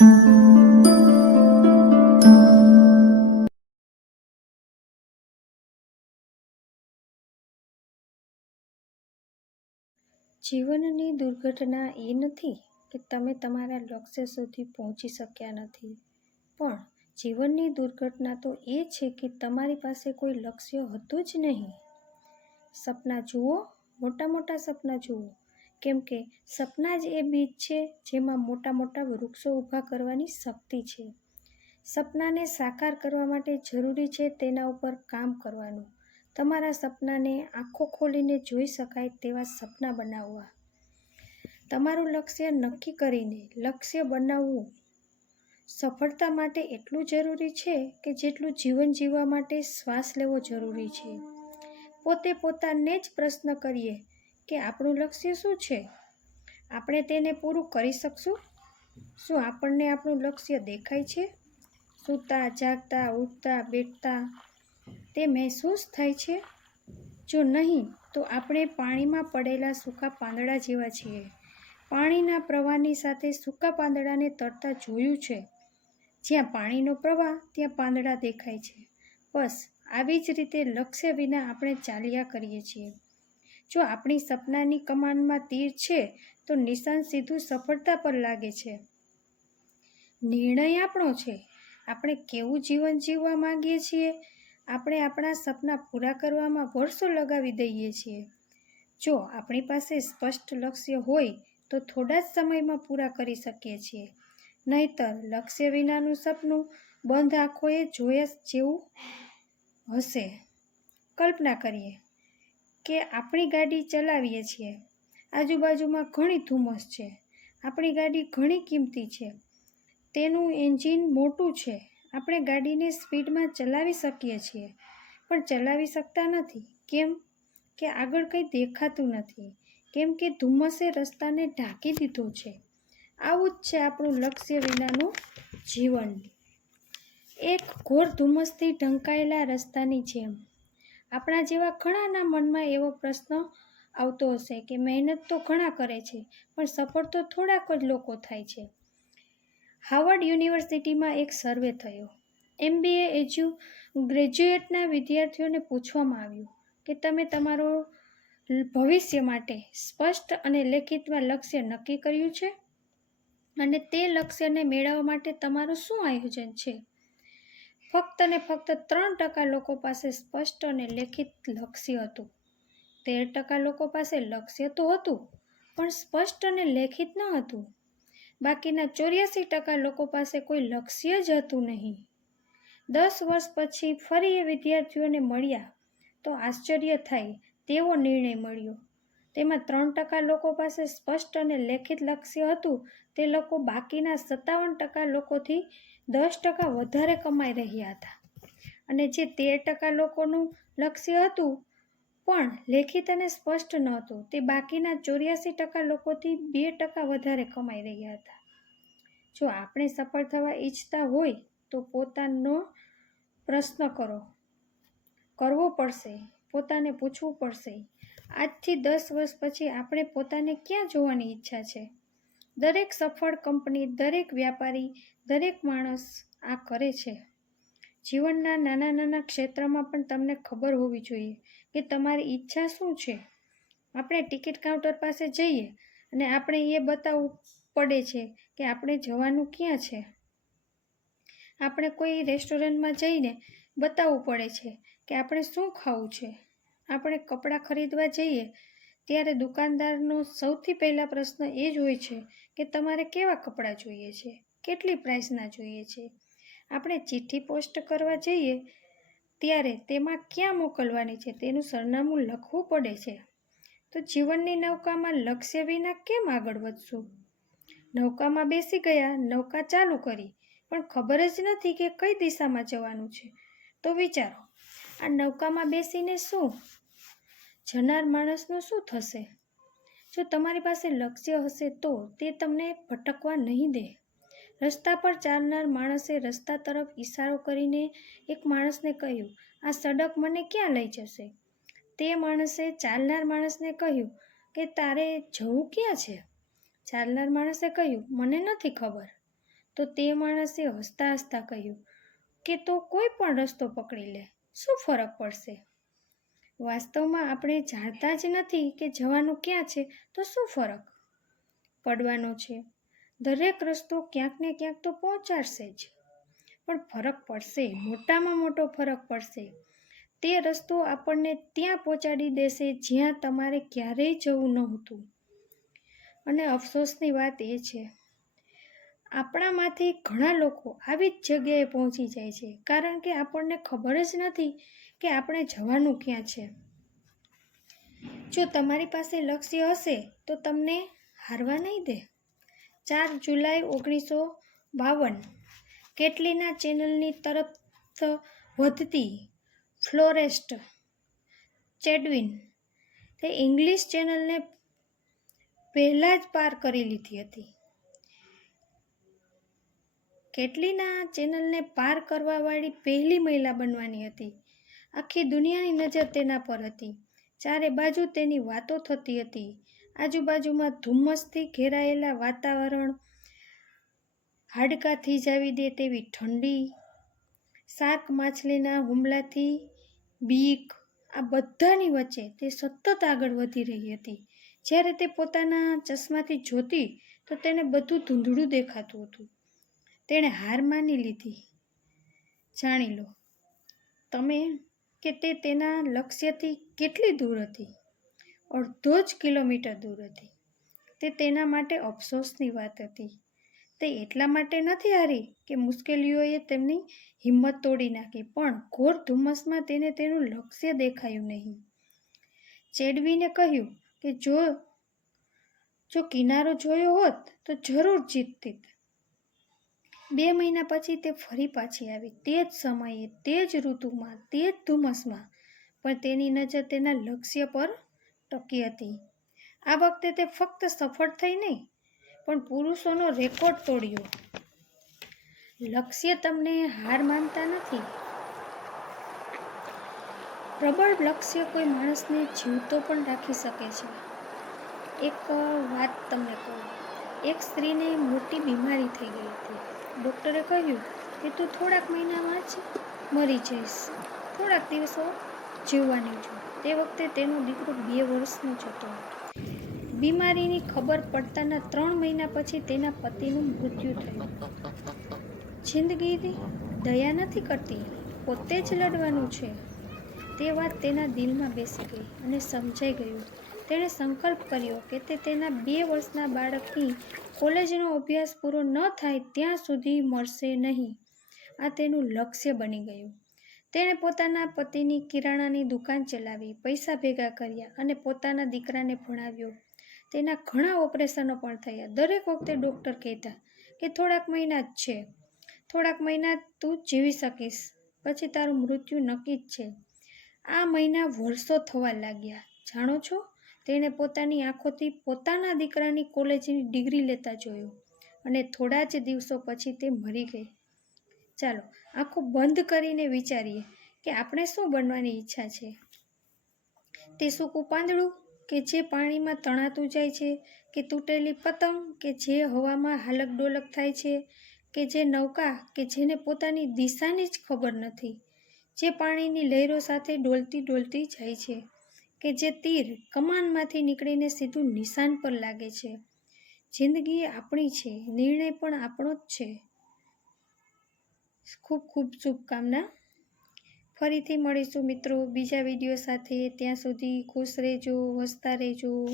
જીવનની દુર્ઘટના એ નથી કે તમે તમારા લક્ષ્ય સુધી પહોંચી શક્યા નથી. પણ જીવનની દુર્ઘટના તો એ છે કે તમારી પાસે કોઈ લક્ષ્ય હતું જ નહીં. સપના જુઓ મોટા મોટા સપના જુઓ. કેમ કે સપના જ એ બીજ છે જેમાં મોટા મોટા વૃક્ષો ઊભા કરવાની શક્તિ છે. સપનાને સાકાર કરવા માટે જરૂરી છે તેના ઉપર કામ કરવાનું. તમારા સપનાને આંખો ખોલીને જોઈ શકાય તેવા સપના બનાવવા. તમારું લક્ષ્ય નક્કી કરીને લક્ષ્ય બનાવવું સફળતા માટે એટલું જરૂરી છે કે જેટલું જીવન જીવવા માટે શ્વાસ લેવો જરૂરી છે. પોતે પોતાને જ પ્રશ્ન કરીએ કે આપણું લક્ષ્ય શું છે? આપણે તેને પૂરું કરી શકશું? શું આપણને આપણું લક્ષ્ય દેખાય છે? સૂતા, જાગતા, ઉઠતા, બેઠતા તે મહેસૂસ થાય છે? જો નહીં, તો આપણે પાણીમાં પડેલા સૂકા પાંદડા જેવા છીએ. પાણીના પ્રવાહની સાથે સૂકા પાંદડાને તરતા જોયું છે. જ્યાં પાણીનો પ્રવાહ, ત્યાં પાંદડા દેખાય છે. બસ, આવી જ રીતે લક્ષ્ય વિના આપણે ચાલ્યા કરીએ છીએ. જો આપણી સપનાની કમાનમાં તીર છે, તો નિશાન સીધું સફળતા પર લાગે છે. નિર્ણય આપણો છે. આપણે કેવું જીવન જીવવા માંગીએ છીએ? આપણે આપણા સપના પૂરા કરવામાં વર્ષો લગાવી દઈએ છીએ. જો આપણી પાસે સ્પષ્ટ લક્ષ્ય હોય, તો થોડા જ સમયમાં પૂરા કરી શકીએ છીએ. નહીતર લક્ષ્ય વિનાનું સપનું બંધ આંખોએ જોયા જેવું હશે. કલ્પના કરીએ. કે આપણી ગાડી ચલાવીએ છીએ. આજુબાજુમાં ઘણી ધુમ્મસ છે. આપણી ગાડી ઘણી કિંમતી છે. તેનું એન્જિન મોટું છે. આપણે ગાડીને સ્પીડમાં ચલાવી શકીએ છીએ. પણ ચલાવી શકતા નથી. કેમ? કે આગળ કંઈ દેખાતું નથી. કેમ કે ધુમ્મસે રસ્તાને ઢાંકી દીધો છે. આવું જ છે આપણું લક્ષ્ય વિનાનું જીવન. એક ઘોર ધુમ્મસથી ઢંકાયેલા રસ્તાની જેમ. આપણા જેવા ઘણાના મનમાં એવો પ્રશ્ન આવતો હશે કે મહેનત તો ઘણા કરે છે, પણ સફળ તો થોડાક જ લોકો થાય છે. હાવર્ડ યુનિવર્સિટીમાં એક સર્વે થયો. એમબીએ એજ્યુ ગ્રેજ્યુએટના વિદ્યાર્થીઓને પૂછવામાં આવ્યું કે તમે તમારો ભવિષ્ય માટે સ્પષ્ટ અને લેખિતમાં લક્ષ્ય નક્કી કર્યું છે? અને તે લક્ષ્યને મેળવવા માટે તમારું શું આયોજન છે? ફક્ત ને ફક્ત ત્રણ ટકા લોકો પાસે સ્પષ્ટ અને લેખિત લક્ષ્ય હતું. તેર ટકા લોકો પાસે લક્ષ્ય તો હતું, પણ સ્પષ્ટ અને લેખિત ન હતું. બાકીના ચોર્યાસી ટકા લોકો પાસે કોઈ લક્ષ્ય જ હતું નહીં. દસ વર્ષ પછી ફરી એ વિદ્યાર્થીઓને મળ્યા તો આશ્ચર્ય થાય તેવો નિર્ણય મળ્યો. તેમાં ત્રણ ટકા લોકો પાસે સ્પષ્ટ અને લેખિત લક્ષ્ય હતું. તે લોકો બાકીના સત્તાવન ટકા લોકોથી દસ ટકા વધારે કમાઈ રહ્યા હતા. અને જે તેર ટકા લોકોનું લક્ષ્ય હતું, પણ લેખિત અને સ્પષ્ટ નહોતું. તે બાકીના ચોર્યાસી ટકા લોકોથી બે ટકા વધારે કમાઈ રહ્યા હતા. જો આપણે સફળ થવા ઈચ્છતા હોય, તો પોતાનો પ્રશ્ન કરો. કરવો પડશે. પોતાને પૂછવું પડશે. આજથી દસ વર્ષ પછી આપણે પોતાને ક્યાં જોવાની ઈચ્છા છે? દરેક સફળ કંપની, દરેક વ્યાપારી, દરેક માણસ આ કરે છે. જીવનના નાના નાના ક્ષેત્રમાં પણ તમને ખબર હોવી જોઈએ કે તમારી ઈચ્છા શું છે. આપણે ટિકિટ કાઉન્ટર પાસે જઈએ અને આપણે એ બતાવવું પડે છે કે આપણે જવાનું ક્યાં છે. આપણે કોઈ રેસ્ટોરન્ટમાં જઈને બતાવવું પડે છે કે આપણે શું ખાવું છે. આપણે કપડાં ખરીદવા જઈએ, ત્યારે દુકાનદારનો સૌથી પહેલાં પ્રશ્ન એ જ હોય છે કે તમારે કેવા કપડાં જોઈએ છે? કેટલી પ્રાઇસના જોઈએ છે? આપણે ચિઠ્ઠી પોસ્ટ કરવા જઈએ, ત્યારે તેમાં ક્યાં મોકલવાની છે? તેનું સરનામું લખવું પડે છે. તો જીવનની નૌકામાં લક્ષ્ય વિના કેમ આગળ વધશું? નૌકામાં બેસી ગયા, નૌકા ચાલુ કરી, પણ ખબર જ નથી કે કઈ દિશામાં જવાનું છે. તો વિચારો, આ નૌકામાં બેસીને શું જનાર માણસનું શું થશે? જો તમારી પાસે લક્ષ્ય હશે તો તે તમને ભટકવા નહીં દે. રસ્તા પર ચાલનાર માણસે રસ્તા તરફ ઈશારો કરીને એક માણસને કહ્યું, આ સડક મને ક્યાં લઈ જશે? તે માણસે ચાલનાર માણસને કહ્યું, કે તારે જવું ક્યાં છે? ચાલનાર માણસે કહ્યું, મને નથી ખબર. તો તે માણસે હસતા હસતા કહ્યું, કે તો કોઈ પણ રસ્તો પકડી લે, શું ફરક પડશે? વાસ્તવમાં આપણે જાણતા જ નથી કે જવાનું ક્યાં છે, તો શું ફરક? પડવાનો છે. દરેક રસ્તો ક્યાંક ને ક્યાંક તો પહોંચાડશે જ. પણ ફરક પડશે, મોટામાં મોટો ફરક પડશે. તે રસ્તો આપણને ત્યાં પહોંચાડી દેશે જ્યાં તમારે ક્યારેય જવું નહોતું. અને અફસોસની વાત એ છે, આપણામાંથી ઘણા લોકો આવી જ જગ્યાએ પહોંચી જાય છે, કારણ કે આપણને ખબર જ નથી કે આપણે જવાનું ક્યાં છે? જો તમારી પાસે લક્ષ્ય હશે, તો તમને હારવા નહીં દે? ચાર જુલાઈ ઓગણીસો બાવન. કેટલીના ચેનલની તરફ વધતી ફ્લોરેસ્ટ ચેડવિન તે ઇંગ્લિશ ચેનલને પહેલાં જ પાર કરી લીધી હતી. કેટલીના ચેનલને પાર કરવાવાળી પહેલી મહિલા બનવાની હતી? આખી દુનિયાની નજર તેના પર હતી. ચારે બાજુ તેની વાતો થતી હતી. આજુબાજુમાં ધુમ્મસથી ઘેરાયેલા વાતાવરણ હાડકાં થીજાવી દે તેવી ઠંડી, શાક માછલીના હુમલાથી બીક, આ બધાની વચ્ચે તે સતત આગળ વધી રહી હતી. જ્યારે તે પોતાના ચશ્માથી જોતી, તો તેને બધું ધૂંધળું દેખાતું હતું. તેણે હાર માની લીધી. જાણી લો, તમે કે તે તેના લક્ષ્યથી કેટલી દૂર હતી? અડધો જ કિલોમીટર દૂર હતી. તે તેના માટે અફસોસની વાત હતી. તે એટલા માટે નથી હારી કે મુશ્કેલીઓએ તેમની હિંમત તોડી નાખી, પણ ઘોર ધુમ્મસમાં તેને તેનું લક્ષ્ય દેખાયું નહીં. ચેડવીને કહ્યું કે જો જો કિનારો જોયો હોત તો જરૂર જીતતી બે મહિના પછી તે ફરી પાછી આવી. તે જ સમયે, તે જ ઋતુમાં, તે જ ધુમ્મસમાં, પણ તેની નજર તેના લક્ષ્ય પર ટકી હતી. આ વખતે તે ફક્ત સફળ થઈ નહીં, પણ પુરુષોનો રેકોર્ડ તોડ્યો. લક્ષ્ય તમને હાર માનતા નથી. પ્રબળ લક્ષ્ય કોઈ માણસને જીવતો પણ રાખી શકે છે. એક વાત તમને કહું. એક સ્ત્રીને મોટી બીમારી થઈ ગઈ હતી. ડૉક્ટરે કહ્યું કે તું થોડાક મહિનામાં જ મરી જઈશ. થોડાક દિવસો જીવવાની છું તે વખતે તેનો દીકરો બે વર્ષનો જ હતો. બીમારીની ખબર પડતાના ત્રણ મહિના પછી તેના પતિનું મૃત્યુ થયું. જિંદગીની દયા નથી કરતી, પોતે જ લડવાનું છે. તે વાત તેના દિલમાં બેસી ગઈ અને સમજાઈ ગયું. તેણે સંકલ્પ કર્યો કે તે તેના બે વર્ષના બાળકની કોલેજનો અભ્યાસ પૂરો ન થાય ત્યાં સુધી મળશે નહીં. આ તેનું લક્ષ્ય બની ગયું. તેણે પોતાના પતિની કિરાણાની દુકાન ચલાવી, પૈસા ભેગા કર્યા અને પોતાના દીકરાને ભણાવ્યો. તેના ઘણા ઓપરેશનો પણ થયા. દરેક વખતે ડૉક્ટર કહેતા કે, થોડાક મહિના જ છે. થોડાક મહિના તું જીવી શકીશ. પછી તારું મૃત્યુ નક્કી જ છે. આ મહિના વર્ષો થવા લાગ્યા. જાણો છો? તેણે પોતાની આંખોથી પોતાના દીકરાની કોલેજની ડિગ્રી લેતા જોયો અને થોડા જ દિવસો પછી તે મરી ગઈ. ચાલો, આંખો બંધ કરીને વિચારીએ કે આપણે શું બનવાની ઈચ્છા છે. તે સૂકું પાંદડું કે જે પાણીમાં તણાતું જાય છે, કે તૂટેલી પતંગ કે જે હવામાં હાલક ડોલક થાય છે, કે જે નૌકા કે જેને પોતાની દિશાની જ ખબર નથી, જે પાણીની લહેરો સાથે ડોલતી ડોલતી જાય છે. કે જે તીર કમાનમાંથી નીકળીને સીધું નિશાન પર લાગે છે. જિંદગી આપણી છે, નિર્ણય પણ આપણો જ છે. ખૂબ ખૂબ શુભકામના. ફરીથી મળીશું મિત્રો બીજા વીડિયો સાથે. ત્યાં સુધી ખુશ રહેજો, હસતા રહેજો.